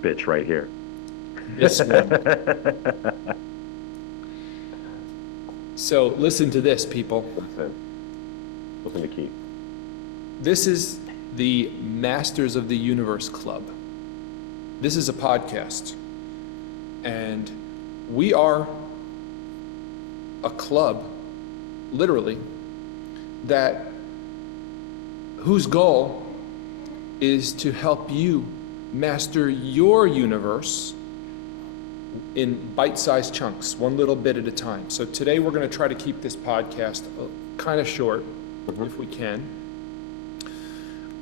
bitch right here. This one. So listen to this, people. Listen to Keith. This is the Masters of the Universe Club. This is a podcast. And we are a club, literally, whose goal is to help you master your universe in bite-sized chunks, one little bit at a time. So today we're going to try to keep this podcast kind of short, if we can.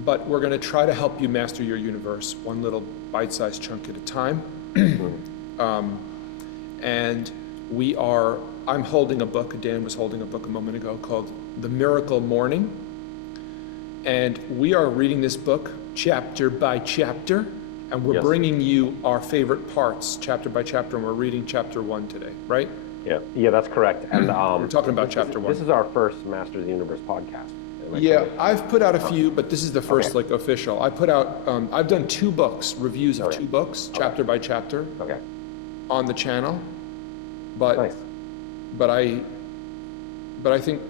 But we're going to try to help you master your universe, one little bite-sized chunk at a time. And I'm holding a book, Dan was holding a book a moment ago called The Miracle Morning. And we are reading this book chapter by chapter, and we're bringing you our favorite parts chapter by chapter, and we're reading chapter 1 today, right? Yeah, that's correct. And we're talking about chapter 1. This is our first Masters of the Universe podcast. Yeah, I've put out a few, but this is the first official. I put out, I've done 2 books, reviews of 2 books, chapter by chapter, on the channel. But nice. but I think,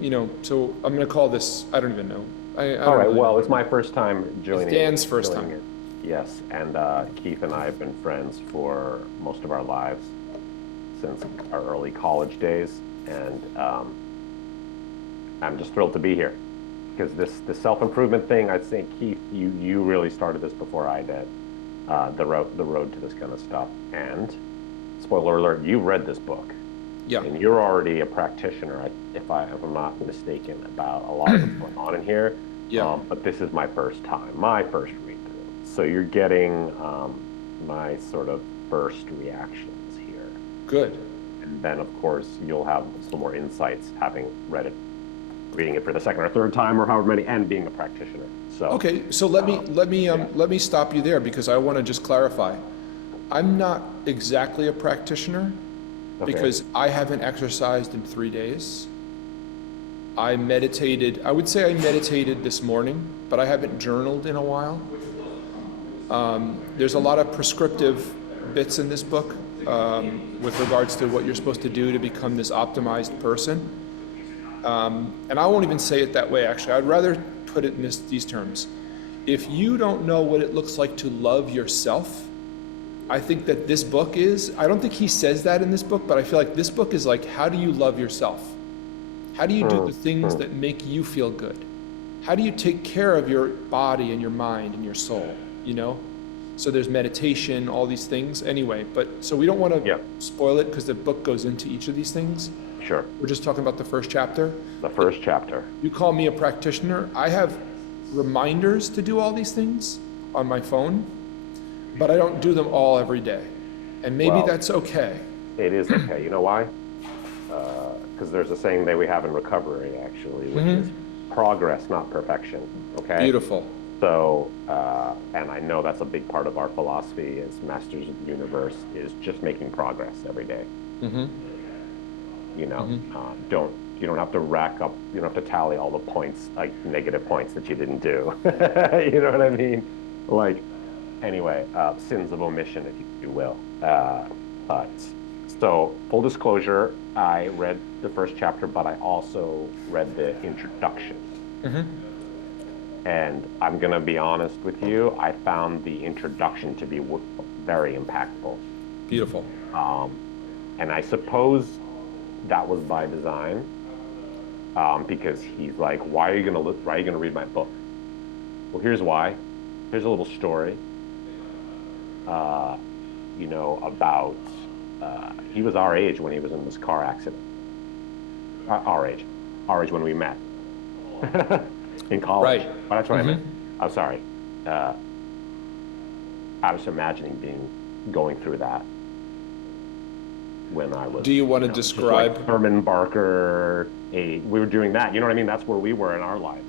so I'm going to call this, I don't even know. All right, well, it's my first time joining. It's Dan's first time. It. Yes, and Keith and I have been friends for most of our lives since our early college days, and I'm just thrilled to be here because this self-improvement thing, I think, Keith, you really started this before I did, the road to this kind of stuff. And spoiler alert, you read this book. Yeah. And you're already a practitioner, if I'm not mistaken, about a lot of what's going on in here. Yeah. But this is my first time, my first read through. So you're getting my sort of first reactions here. Good. And then, of course, you'll have some more insights having reading it for the second or third time, or however many, and being a practitioner. So okay. So let me stop you there, because I want to just clarify. I'm not exactly a practitioner. Because I haven't exercised in 3 days. I would say I meditated this morning, but I haven't journaled in a while. There's a lot of prescriptive bits in this book with regards to what you're supposed to do to become this optimized person. And I won't even say it that way, actually. I'd rather put it in these terms. If you don't know what it looks like to love yourself, I think that this book I don't think he says that in this book, but I feel like this book is like, how do you love yourself? How do you do the things that make you feel good? How do you take care of your body and your mind and your soul, So there's meditation, all these things. Anyway, so we don't want to spoil it because the book goes into each of these things. Sure. We're just talking about the first chapter. The first chapter. You call me a practitioner. I have reminders to do all these things on my phone, but I don't do them all every day. And maybe that's okay. It is okay. You know why? Because there's a saying that we have in recovery, actually, which is progress, not perfection. Okay? Beautiful. So, and I know that's a big part of our philosophy as Masters of the Universe, is just making progress every day. You don't have to rack up, you don't have to tally all the points, like negative points that you didn't do. You know what I mean? Like, anyway, sins of omission, if you will. So, full disclosure, I read the first chapter, but I also read the introduction. And I'm going to be honest with you, I found the introduction to be very impactful. Beautiful. And I suppose that was by design, because he's like, why are you going to read my book? Well, here's why. Here's a little story. About he was our age when he was in this car accident. Our age when we met in college. Right. Oh, that's what I meant. I'm sorry. I was imagining going through that when I was. Do you want to describe like Herman Barker? We were doing that. You know what I mean? That's where we were in our lives.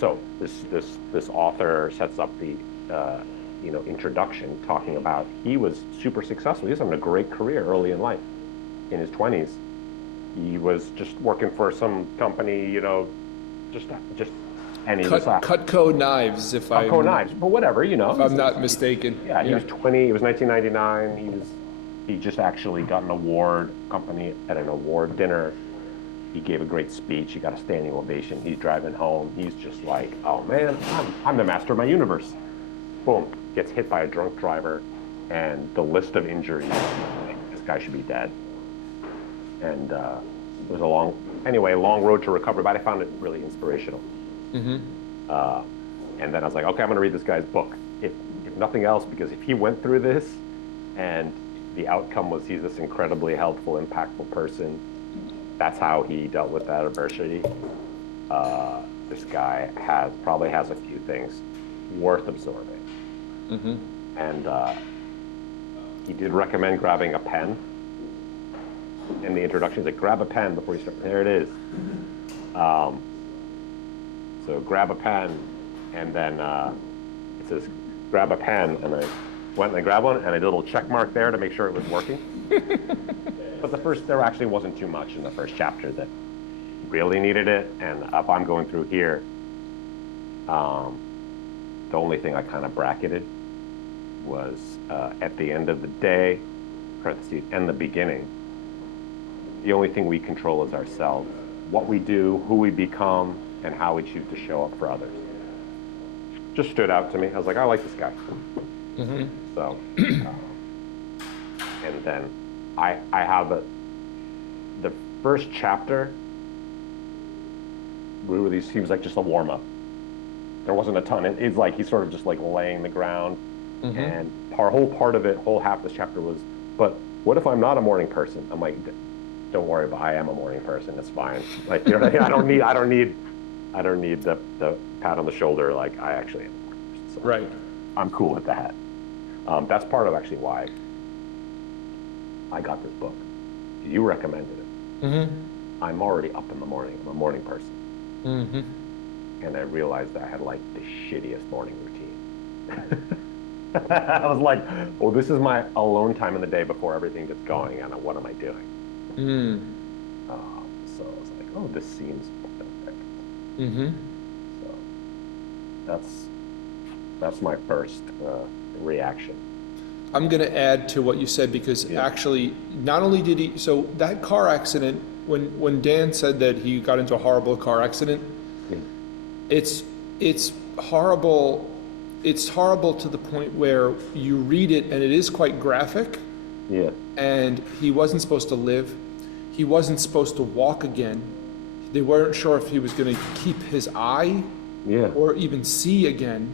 So this author sets up the introduction, talking about he was super successful. He was having a great career early in life. In his 20s, he was just working for some company, just And he was Cutco knives, Cutco knives, but whatever, if I'm not mistaken. Yeah, he was 20. It was 1999. He just actually got an award company at an award dinner. He gave a great speech. He got a standing ovation. He's driving home. He's just like, oh man, I'm the master of my universe. Boom, gets hit by a drunk driver, and the list of injuries, like, this guy should be dead. And it was a long road to recovery, but I found it really inspirational. And then I was like, okay, I'm going to read this guy's book. If nothing else, because if he went through this and the outcome was he's this incredibly helpful, impactful person, that's how he dealt with that adversity. This guy probably has a few things worth absorbing. And he did recommend grabbing a pen. In the introduction, he's like, grab a pen before you start. There it is. So grab a pen, and then it says, grab a pen, and I went and I grabbed one, and I did a little check mark there to make sure it was working. But there actually wasn't too much in the first chapter that really needed it, and if I'm going through here, the only thing I kind of bracketed was at the end of the day, parentheses, and the beginning, the only thing we control is ourselves. What we do, who we become, and how we choose to show up for others. Just stood out to me. I was like, I like this guy. So, and then I have the first chapter really seems like just a warm up. There wasn't a ton. It's like he's sort of just like laying the ground, and half this chapter was, but what if I'm not a morning person? I'm like, don't worry, but I am a morning person. It's fine. Like, you know what I mean? I don't need the pat on the shoulder. Like, I actually am a morning person. So right. I'm cool with that. That's part of actually why I got this book. You recommended it. I'm already up in the morning. I'm a morning person. And I realized that I had like the shittiest morning routine. I was like, well, this is my alone time in the day before everything gets going, and what am I doing? So I was like, oh, this seems perfect. So that's my first reaction. I'm going to add to what you said, because actually, not only did he, so that car accident, when Dan said that he got into a horrible car accident, it's horrible. It's horrible to the point where you read it and it is quite graphic. Yeah. And he wasn't supposed to live. He wasn't supposed to walk again. They weren't sure if he was going to keep his eye or even see again.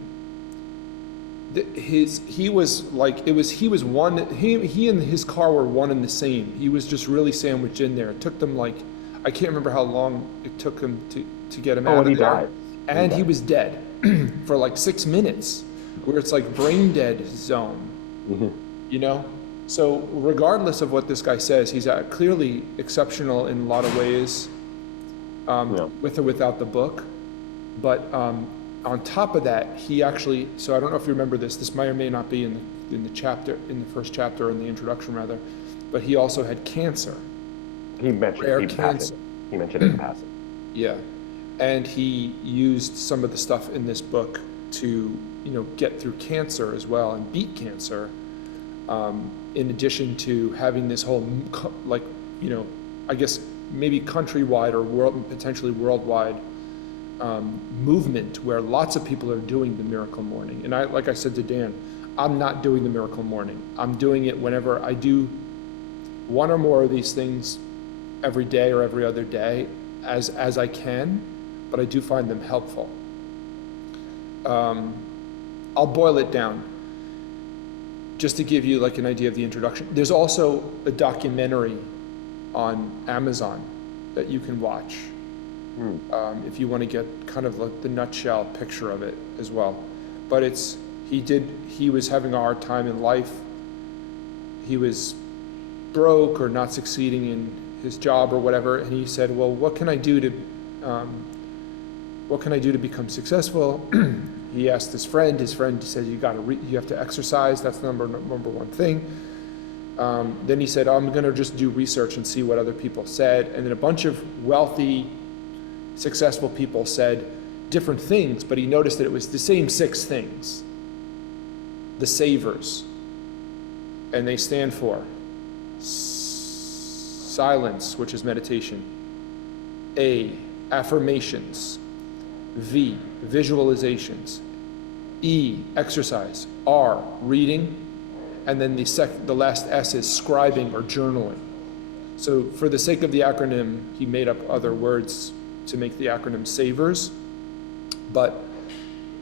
He and his car were one and the same. He was just really sandwiched in there. It took them I can't remember how long it took him to get him out of there. Died. And he was dead for like 6 minutes, where it's like brain dead zone, you know? So regardless of what this guy says, he's clearly exceptional in a lot of ways, with or without the book. But on top of that, he actually, so I don't know if you remember this may or may not be in the first chapter, in the introduction rather, but he also had cancer. He mentioned rare it cancer. He mentioned it in passing. Yeah. And he used some of the stuff in this book to, get through cancer as well and beat cancer, in addition to having this whole, I guess maybe countrywide or potentially worldwide movement where lots of people are doing the miracle morning. And like I said to Dan, I'm not doing the miracle morning. I'm doing it whenever I do one or more of these things every day or every other day as I can. But I do find them helpful. I'll boil it down just to give you like an idea of the introduction. There's also a documentary on Amazon that you can watch if you want to get kind of like the nutshell picture of it as well. But he was having a hard time in life. He was broke or not succeeding in his job or whatever, and he said, well, what can I do to become successful? He asked his friend said, you have to exercise. That's the number one thing. Then he said, I'm going to just do research and see what other people said. And then a bunch of wealthy, successful people said, different things, but he noticed that it was the same 6 things. The savers. And they stand for silence, which is meditation. A, affirmations. V, visualizations. E, exercise. R, reading. And then the last S is scribing or journaling. So for the sake of the acronym, he made up other words to make the acronym SAVERS, but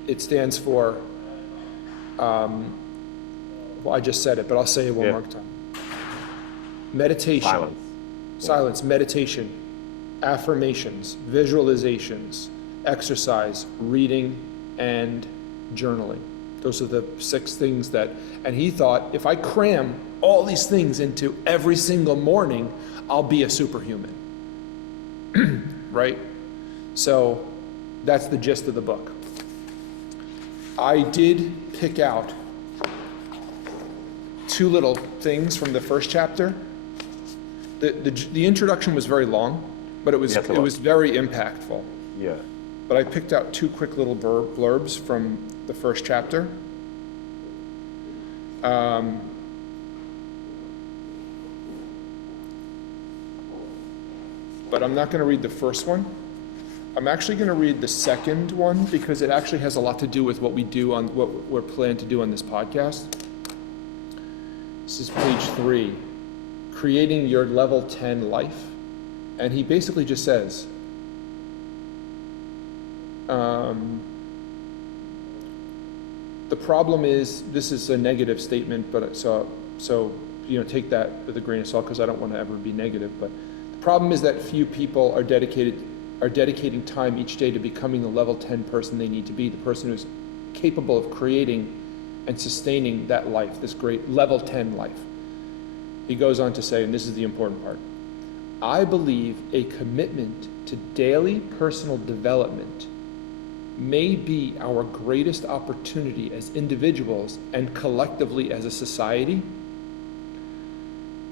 it stands for, well, I just said it, but I'll say it one more time. Meditation. Silence, meditation, affirmations, visualizations, exercise, reading, and journaling. Those are the 6 things that, and he thought, if I cram all these things into every single morning, I'll be a superhuman. Right? So that's the gist of the book. I did pick out 2 little things from the first chapter. The introduction was very long, but it was very impactful. Yeah. But I picked out 2 quick little blurbs from the first chapter. But I'm not going to read the first one. I'm actually going to read the second one because it actually has a lot to do with what we do on what we're planning to do on this podcast. This is page 3, creating your level 10 life. And he basically just says, the problem is, this is a negative statement, but so take that with a grain of salt because I don't want to ever be negative, but the problem is that few people are dedicating time each day to becoming the level 10 person they need to be, the person who's capable of creating and sustaining that life, this great level 10 life. He goes on to say, and this is the important part, I believe a commitment to daily personal development may be our greatest opportunity as individuals and collectively as a society.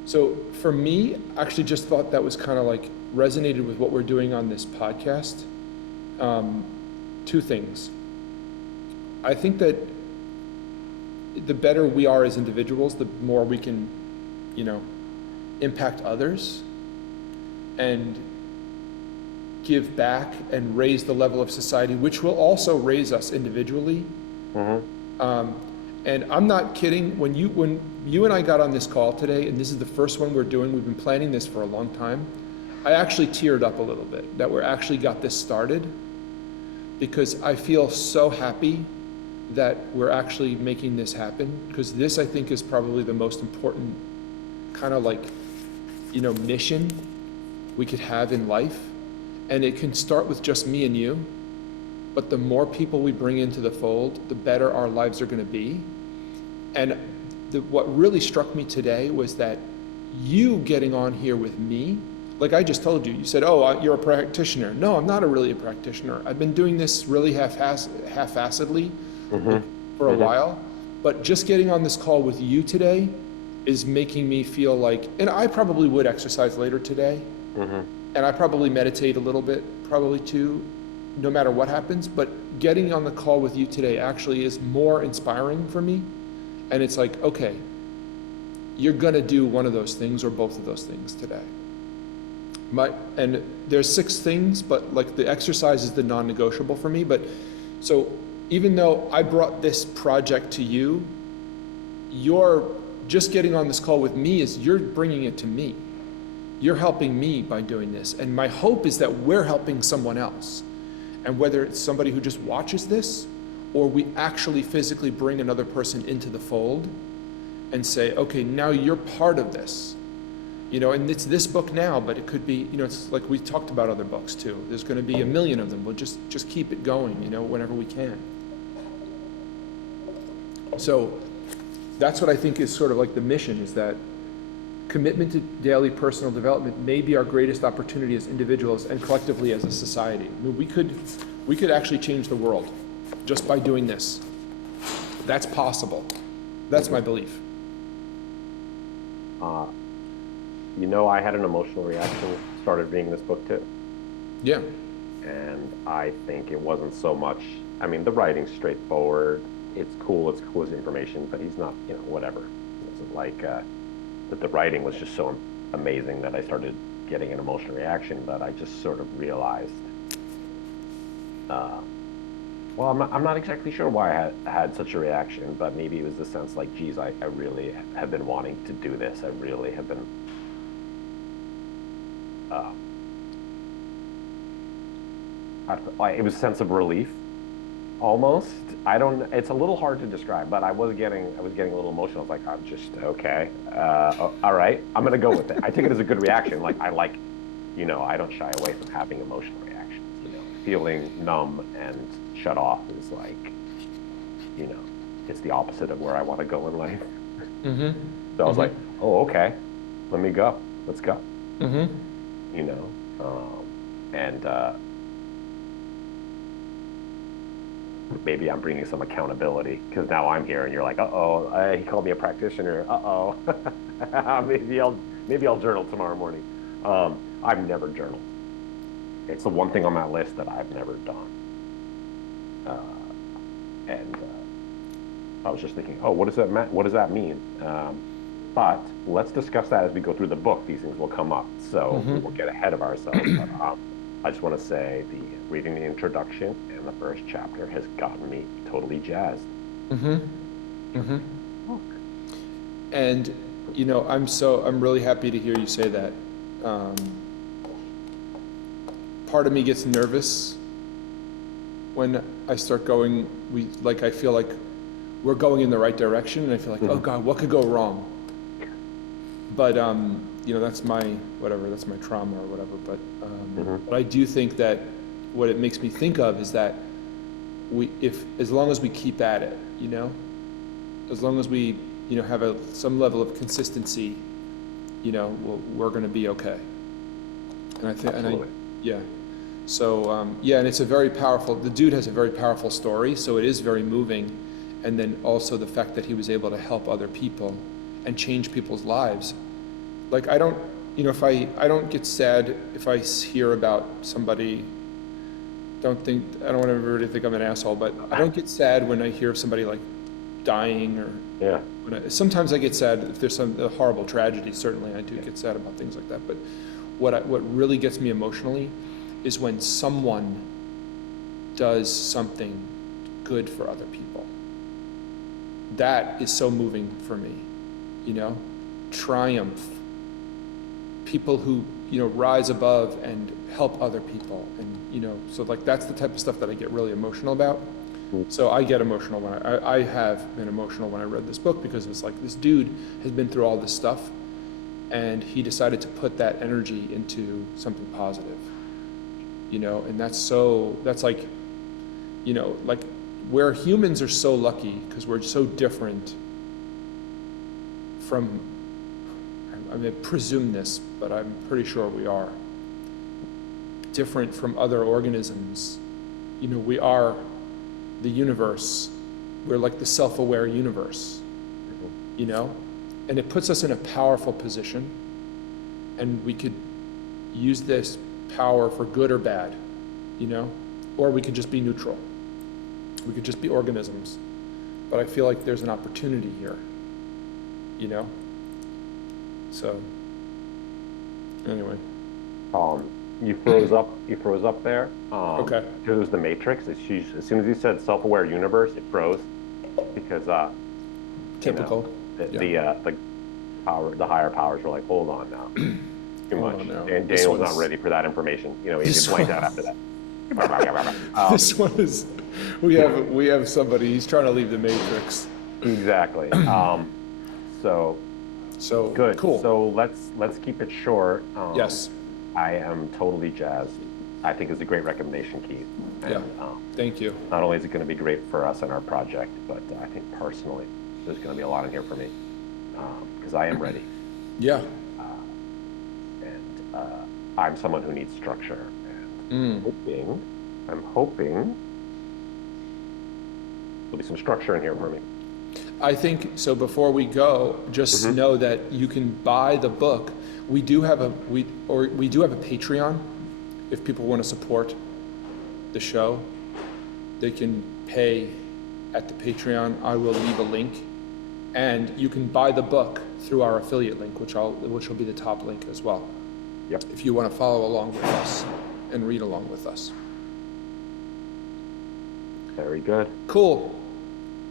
So for me, I actually just thought that was kind of like resonated with what we're doing on this podcast. 2 things. I think that the better we are as individuals, the more we can, impact others and give back and raise the level of society, which will also raise us individually. Mm-hmm. And I'm not kidding. When you and I got on this call today, and this is the first one we're doing, we've been planning this for a long time, I actually teared up a little bit that we're actually got this started because I feel so happy that we're actually making this happen, because this, I think, is probably the most important kind of mission we could have in life. And it can start with just me and you, but the more people we bring into the fold, the better our lives are going to be. And what really struck me today was that you getting on here with me, like I just told you, you said, oh, you're a practitioner. No, I'm not really a practitioner. I've been doing this really half-assedly for a while, but just getting on this call with you today is making me feel like, and I probably would exercise later today, and I probably meditate a little bit, probably too, no matter what happens, but getting on the call with you today actually is more inspiring for me. And it's like, okay, you're gonna do one of those things or both of those things today. And there's 6 things, but like the exercise is the non-negotiable for me. But so even though I brought this project to you, you're just getting on this call with me is you're bringing it to me. You're helping me by doing this. And my hope is that we're helping someone else. And whether it's somebody who just watches this, or we actually physically bring another person into the fold and say, okay, now you're part of this. And it's this book now, but it could be, it's like we talked about other books too. There's going to be a million of them. We'll just keep it going, whenever we can. So that's what I think is sort of like the mission, is that commitment to daily personal development may be our greatest opportunity as individuals and collectively as a society. I mean, we could actually change the world just by doing this. That's possible. That's my belief. I had an emotional reaction, started reading this book too. Yeah. and I think it wasn't so much. I mean, the writing's straightforward. It's cool. It's cool as information, but he's not, whatever. It wasn't like that. The writing was just so amazing that I started getting an emotional reaction. But I just sort of realized, uh, well, I'm not exactly sure why I had such a reaction, but maybe it was the sense like, geez, I really have been wanting to do this. I really have been. Uh, it was a sense of relief, almost. I don't. It's a little hard to describe, but I was getting a little emotional. I was like, I'm just okay. All right, I'm gonna go with it. I take it as a good reaction. Like I like, I don't shy away from having emotional reactions. Feeling numb and shut off is like, it's the opposite of where I want to go in life. Mm-hmm. So I was like, oh, okay, let me go. Let's go. Mm-hmm. And maybe I'm bringing some accountability because now I'm here and you're like, uh-oh, he called me a practitioner. Uh-oh, maybe I'll journal tomorrow morning. I've never journaled. It's the one thing on my list that I've never done. And I was just thinking, oh, what does that mean? But let's discuss that as we go through the book. These things will come up, so we will get ahead of ourselves. But, I just want to say reading the introduction and the first chapter has gotten me totally jazzed. Mm-hmm. Mm-hmm. And I'm really happy to hear you say that. Part of me gets nervous when I start going. I feel like we're going in the right direction, and I feel like, oh God, what could go wrong? But that's my whatever. That's my trauma or whatever. But I do think that what it makes me think of is that as long as we keep at it, as long as we have some level of consistency, we're going to be okay. And I think, yeah. So and it's the dude has a very powerful story, so it is very moving, and then also the fact that he was able to help other people and change people's lives. Like I don't don't get sad if I hear about somebody. I don't want everybody to think I'm an asshole, but I don't get sad when I hear of somebody like dying or sometimes I get sad if there's a horrible tragedy. Certainly I do get sad about things like that. But what really gets me emotionally is when someone does something good for other people. That is so moving for me, triumph. People who, rise above and help other people. And, so like that's the type of stuff that I get really emotional about. So I get emotional when I have been emotional when I read this book because it's like this dude has been through all this stuff and he decided to put that energy into something positive, and that's like, like where humans are so lucky because we're so different from, I presume this, but I'm pretty sure we are different from other organisms. We are the universe. We're like the self-aware universe, and it puts us in a powerful position, and we could use this power for good or bad, or we could just be neutral. We could just be organisms. But I feel like there's an opportunity here, So, anyway. You froze up. You froze up there. Okay. It was the Matrix. As soon as you said self-aware universe, it froze because typical. The higher powers were like, hold on now, too much. And Daniel's not ready for that information. He just blanked out after that. This one is. We have somebody. He's trying to leave the Matrix. Exactly. So good. Cool. So let's keep it short. Yes. I am totally jazzed. I think it's a great recommendation, Keith. And, thank you. Not only is it going to be great for us and our project, but I think personally, there's going to be a lot in here for me because I am ready. Yeah. And I'm someone who needs structure. And I'm hoping there'll be some structure in here for me. I think so. Before we go, just know that you can buy the book. We do have a Patreon if people want to support the show, they can pay at the Patreon. I will leave a link. And you can buy the book through our affiliate link, which will be the top link as well. Yep. If you want to follow along with us and read along with us. Very good. Cool.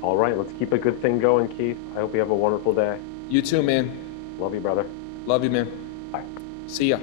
All right, let's keep a good thing going, Keith. I hope you have a wonderful day. You too, man. Love you, brother. Love you, man. Bye. See ya.